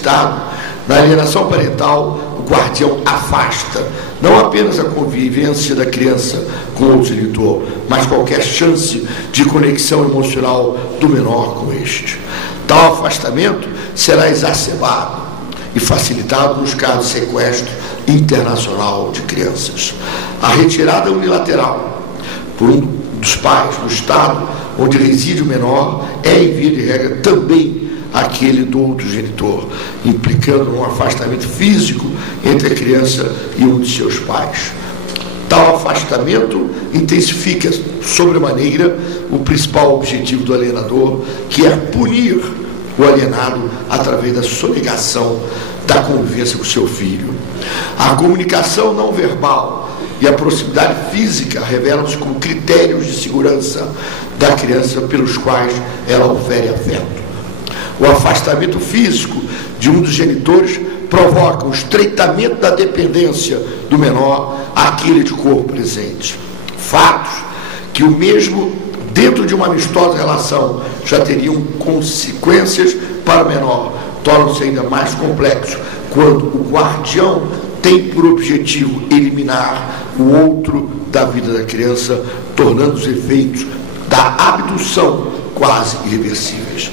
Estado, na alienação parental, o guardião afasta não apenas a convivência da criança com o genitor, mas qualquer chance de conexão emocional do menor com este. Tal afastamento será exacerbado e facilitado nos casos de sequestro internacional de crianças. A retirada unilateral por um dos pais do Estado onde reside o menor é, em via de regra, também aquele do outro genitor, implicando um afastamento físico entre a criança e um de seus pais. Tal afastamento intensifica sobremaneira o principal objetivo do alienador, que é punir o alienado através da sonegação da convivência com seu filho. A comunicação não verbal e a proximidade física revelam-se como critérios de segurança da criança pelos quais ela ofere afeto. O afastamento físico de um dos genitores provoca o estreitamento da dependência do menor àquele de corpo presente. Fatos que o mesmo dentro de uma amistosa relação já teriam consequências para o menor, tornam-se ainda mais complexos quando o guardião tem por objetivo eliminar o outro da vida da criança, tornando os efeitos da abdução quase irreversíveis.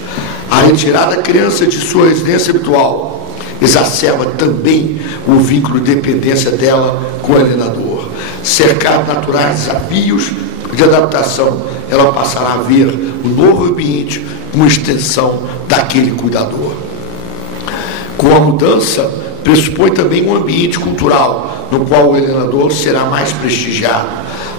A retirada da criança de sua residência habitual exacerba também o vínculo de dependência dela com o alienador. Cercado de naturais desafios de adaptação, ela passará a ver o novo ambiente como extensão daquele cuidador. Com a mudança, pressupõe também um ambiente cultural, no qual o alienador será mais prestigiado.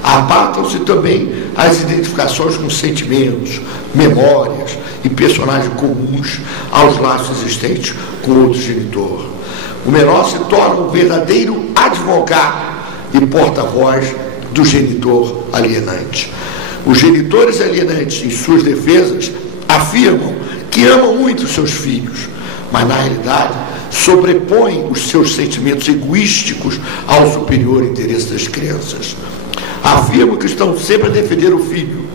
Apartam-se também as identificações com sentimentos, memórias e personagens comuns aos laços existentes com outro genitor. O menor se torna um verdadeiro advogado e porta-voz do genitor alienante. Os genitores alienantes, em suas defesas, afirmam que amam muito seus filhos, mas na realidade sobrepõem os seus sentimentos egoísticos ao superior interesse das crianças. Afirmam que estão sempre a defender o filho,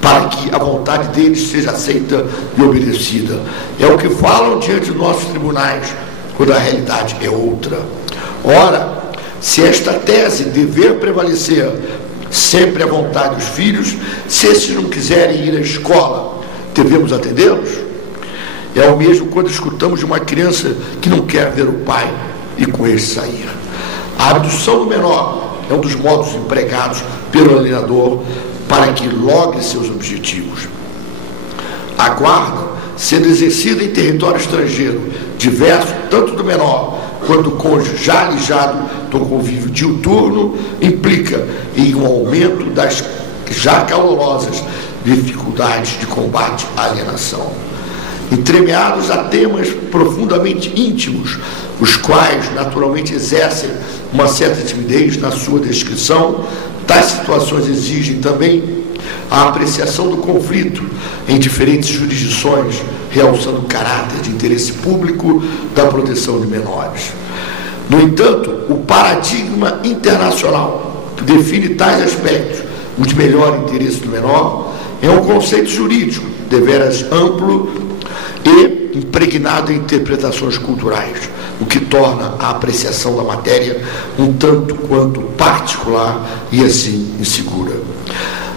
para que a vontade deles seja aceita e obedecida. É o que falam diante dos nossos tribunais, quando a realidade é outra. Ora, se esta tese dever prevalecer sempre à vontade dos filhos, se esses não quiserem ir à escola, devemos atendê-los? É o mesmo quando escutamos de uma criança que não quer ver o pai e com ele sair. A abdução do menor é um dos modos empregados pelo alienador para que logre seus objetivos. A guarda, sendo exercida em território estrangeiro, diverso tanto do menor quanto do cônjuge já alijado do convívio diuturno, implica em um aumento das já calorosas dificuldades de combate à alienação. Entremeados a temas profundamente íntimos, os quais naturalmente exercem uma certa timidez na sua descrição, tais situações exigem também a apreciação do conflito em diferentes jurisdições, realçando o caráter de interesse público da proteção de menores. No entanto, o paradigma internacional que define tais aspectos, o de melhor interesse do menor, é um conceito jurídico deveras amplo e impregnado em interpretações culturais, o que torna a apreciação da matéria um tanto quanto particular e assim insegura.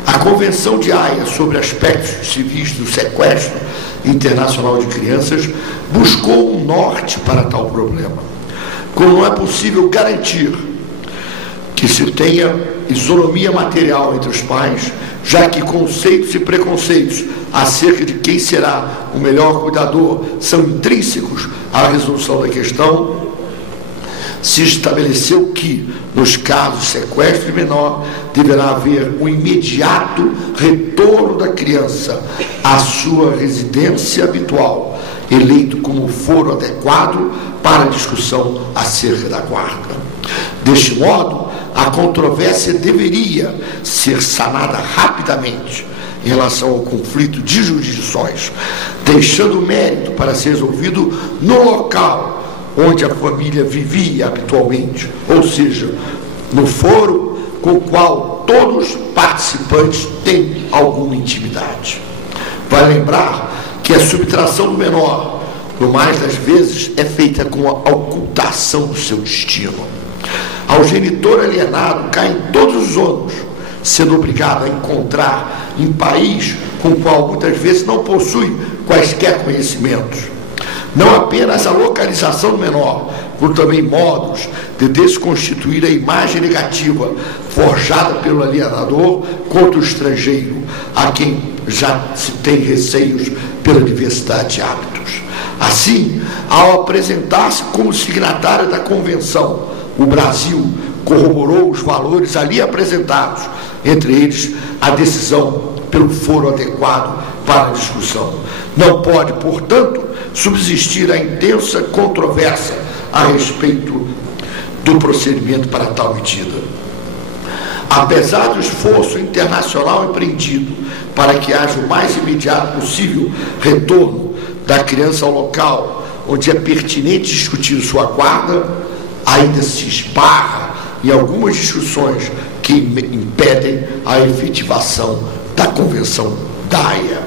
A Convenção de Haia sobre aspectos civis do sequestro internacional de crianças buscou um norte para tal problema. Como não é possível garantir que se tenha isonomia material entre os pais, já que conceitos e preconceitos acerca de quem será o melhor cuidador são intrínsecos à resolução da questão, se estabeleceu que, nos casos de sequestro de menor, deverá haver um imediato retorno da criança à sua residência habitual, eleito como foro adequado para a discussão acerca da guarda. Deste modo, a controvérsia deveria ser sanada rapidamente em relação ao conflito de jurisdições, deixando o mérito para ser resolvido no local onde a família vivia habitualmente, ou seja, no foro com o qual todos os participantes têm alguma intimidade. Vale lembrar que a subtração do menor no mais das vezes, é feita com a ocultação do seu destino. Ao genitor alienado caem todos os ônus, sendo obrigado a encontrar em país com o qual muitas vezes não possui quaisquer conhecimentos. Não apenas a localização do menor, como também modos de desconstituir a imagem negativa forjada pelo alienador contra o estrangeiro, a quem já se tem receios pela diversidade de hábitos. Assim, ao apresentar-se como signatário da Convenção, o Brasil corroborou os valores ali apresentados, entre eles a decisão pelo foro adequado para a discussão. Não pode, portanto, subsistir a intensa controvérsia a respeito do procedimento para tal medida. Apesar do esforço internacional empreendido para que haja o mais imediato possível retorno da criança ao local onde é pertinente discutir sua guarda, ainda se esbarra em algumas discussões que impedem a efetivação da Convenção da Haia.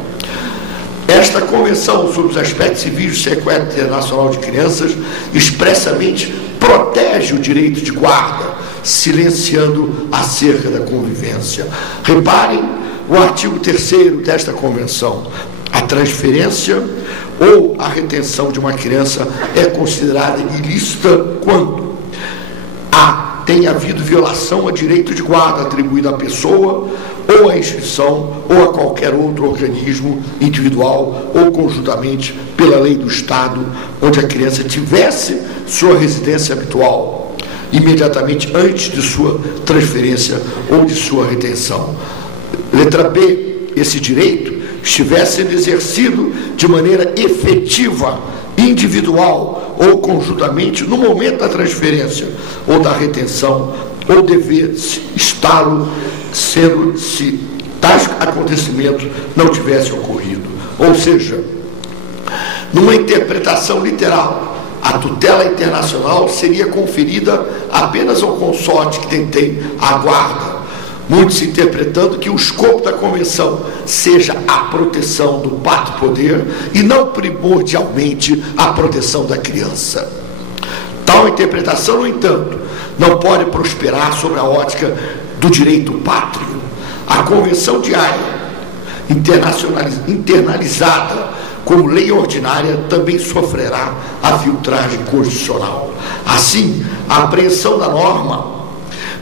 Esta Convenção sobre os aspectos civis do sequestro internacional de crianças expressamente protege o direito de guarda, silenciando acerca da convivência. Reparem o artigo 3º desta Convenção. A transferência ou a retenção de uma criança é considerada ilícita quando tenha havido violação a direito de guarda atribuído à pessoa ou à instituição ou a qualquer outro organismo individual ou conjuntamente pela lei do Estado onde a criança tivesse sua residência habitual imediatamente antes de sua transferência ou de sua retenção. Letra B, esse direito estivesse sendo exercido de maneira efetiva, individual ou conjuntamente no momento da transferência ou da retenção, ou dever está-lo sendo se tais acontecimentos não tivessem ocorrido. Ou seja, numa interpretação literal, a tutela internacional seria conferida apenas ao consorte que detém a guarda, muitos interpretando que o escopo da Convenção seja a proteção do pacto poder e não primordialmente a proteção da criança. Tal interpretação, no entanto, não pode prosperar sobre a ótica do direito pátrio. A Convenção de Haia, internalizada como lei ordinária, também sofrerá a filtragem constitucional. Assim, a apreensão da norma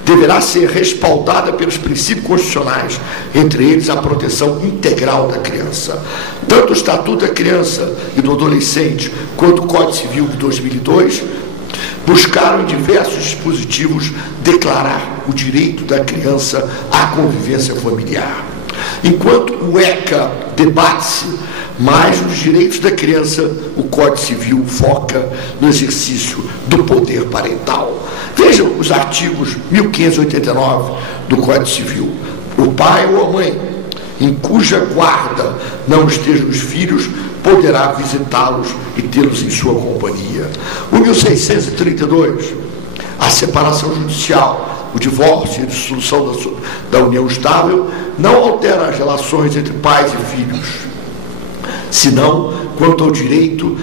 deverá ser respaldada pelos princípios constitucionais, entre eles a proteção integral da criança. Tanto o Estatuto da Criança e do Adolescente quanto o Código Civil de 2002 buscaram em diversos dispositivos declarar o direito da criança à convivência familiar. Enquanto o ECA debate-se mais nos direitos da criança, o Código Civil foca no exercício do poder parental. Vejam os artigos 1589 do Código Civil. O pai ou a mãe, em cuja guarda não estejam os filhos, poderá visitá-los e tê-los em sua companhia. O 1632, a separação judicial, o divórcio e a dissolução da união estável não altera as relações entre pais e filhos, senão quanto ao direito